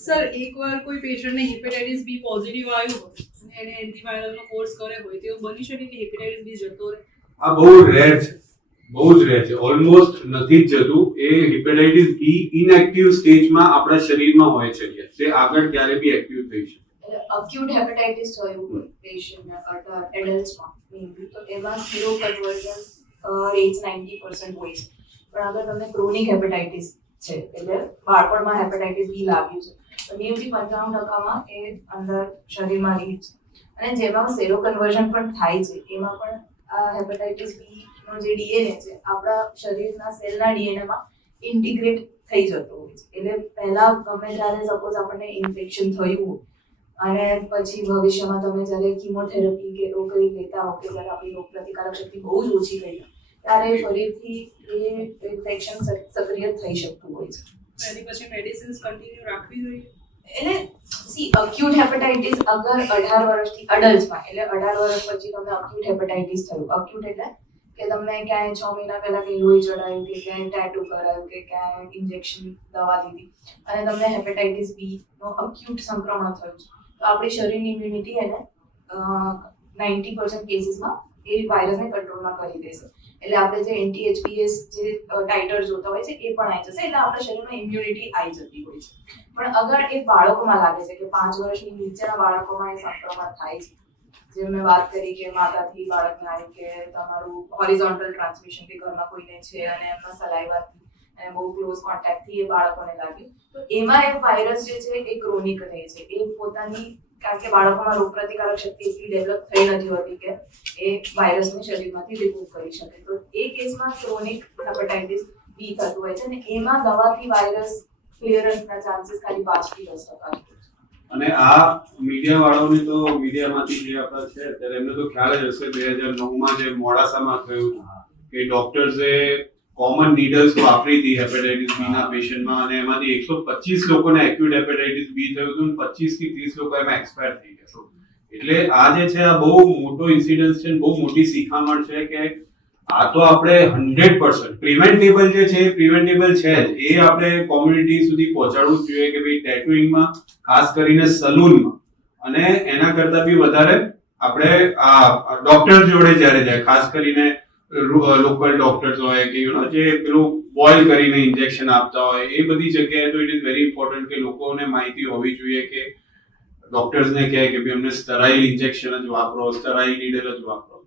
Sir એકવાર કોઈ પેશન્ટને હેપેટાઇટિસ બી પોઝિટિવ આવ્યું હોય અને એને એન્ટીવાયરલનો કોર્સ કર્યો હોય તો એવું બની શકે કે હેપેટાઇટિસ બી જતો રહે? આ બહુ રેર છે, બહુ જ રેર છે, ઓલમોસ્ટ નથી જ જતું. એ હેપેટાઇટિસ બી ઇનએક્ટિવ સ્ટેજમાં આપણા શરીરમાં હોય છે કે તે આગળ ક્યારે બી એક્ટિવ થઈ શકે. અક્યુટ હેપેટાઇટિસ થયું હોય પેશન્ટને એડલ્ટ્સમાં મેઇનલી તો એમાં ઝીરો કન્વર્ઝન રેટ 90% હોય છે. પણ અગર તમને ક્રોનિક હેપેટાઇટિસ છે એટલે બાળપણમાં હેપેટાઇટિસ બી લાગ્યું છે તો 90-95% એ અંદર શરીરમાં રહી છે. અને જેમાં સેરો કન્વર્ઝન પણ થાય છે એમાં પણ આ હેપેટાઇટિસ બી નો જે ડીએનએ છે આપણા શરીરના સેલના ડીએનએમાં ઇન્ટિગ્રેટ થઈ જતો હોય છે. એટલે પહેલા ગમે ત્યારે સપોઝ આપણને ઇન્ફેક્શન થયું હોય અને પછી ભવિષ્યમાં તમે જ્યારે કીમોથેરાપી કે એવું કંઈ લેતા હો કે જ્યારે આપણી રોગપ્રતિકારક શક્તિ બહુ જ ઓછી થઈ ત્યારે ફરીથી એ ઇન્ફેક્શન સક્રિય થઈ શકતું હોય છે. તો એની પછી મેડિસિન્સ કન્ટિન્યુ રાખવી જોઈએ? એટલે અક્યુટ હેપેટાઇટિસ અગર 18 વર્ષથી અડલ્ટ્સમાં એટલે 18 વર્ષ પછી તમને અક્યુટ હેપેટાઇટિસ થયું. અક્યુટ એટલે કે તમને ક્યાંય 6 મહિના પહેલા કે લોહી ચડાયું કે ક્યાંય ટેટુ કરાયું કે ક્યાંય ઇન્જેક્શન દવા લીધી અને તમને હેપેટાઇટિસ બી નો અક્યુટ સંક્રમણ થયું છે તો આપણી શરીરની ઇમ્યુનિટી એને 90% કેસીસમાં એ વાયરસને કંટ્રોલમાં કરી દેશે. એટલે આપણે જે એન્ટી-એચપીએસ જે ટાઇટર જોતા હોય છે એ પણ આવી જશે. એટલે આપણા શરીરમાં ઇમ્યુનિટી આવી જતી હોય છે. પણ અગર એ બાળકોમાં લાગે છે કે 5 વર્ષની નીચેના બાળકોમાં એ સંક્રમણ થાય છે, જે મેં વાત કરી કે માતાથી બાળકને આવી કે તમારું હોરિઝોન્ટલ ટ્રાન્સમિશન કે ઘરમાં કોઈને છે અને એમના સલાઈવાથી અને બહુ ક્લોઝ કોન્ટેક્ટથી એ બાળકોને લાગ્યું તો એમાં એ વાયરસ જે છે એ ક્રોનિક રહે છે. એ પોતાની કારણ કે બાળકોમાં રોગપ્રતિકારક શક્તિ એટલી ડેવલપ થઈ નથી હોતી કે એ વાયરસને શરીરમાંથી રિમૂવ કરી શકે. તો એ કેસમાં ક્રોનિક હેપેટાઇટિસ બી થતું હોય છે અને એમાં દવાથી વાયરસ ક્લિયરન્સના ચાન્સીસ ખાલી 5-10% છે. અને આ મીડિયા વાળાઓને તો મીડિયામાંથી જે આપણા છે ત્યારે એમને તો ખ્યાલ જ હશે 2009માં જે મોડાસામાં થયું કે ડોક્ટર્સે કોમન નીડલ્સ વાપરી હતી હેપેટાઇટિસ બી ના પેશન્ટમાં અને એમાંથી 125 લોકોને એક્યુટ હેપેટાઇટિસ બી થયું હતું અને 25 થી 30 લોકો એમાં એક્સપાયર થઈ ગયા. એટલે આ જે છે આ બહુ મોટો ઇન્સિડન્સ છે, બહુ મોટી શીખામણ છે કે આ તો આપણે 100% પ્રિવેન્ટેબલ જે છે પ્રિવેન્ટેબલ છે જ. એ આપણે કોમ્યુનિટી સુધી પહોંચાડવું જોઈએ કે ભાઈ ટેટુઇંગમાં ખાસ કરીને સલૂનમાં અને એના કરતા બી વધારે આપણે આ ડોક્ટર જોડે જ્યારે જાય ખાસ કરીને લોકલ ડોક્ટર્સ હોય કે જે પેલું બોઇલ કરીને ઇન્જેક્શન આપતા હોય એ બધી જગ્યાએ તો ઇટ ઇઝ વેરી ઇમ્પોર્ટન્ટ કે લોકોને માહિતી હોવી જોઈએ કે ડોક્ટર્સને કહે કે ભાઈ અમને સ્ટરાઇલ ઇન્જેક્શન જ વાપરો, સ્ટરાઇલ નીડલ જ વાપરો.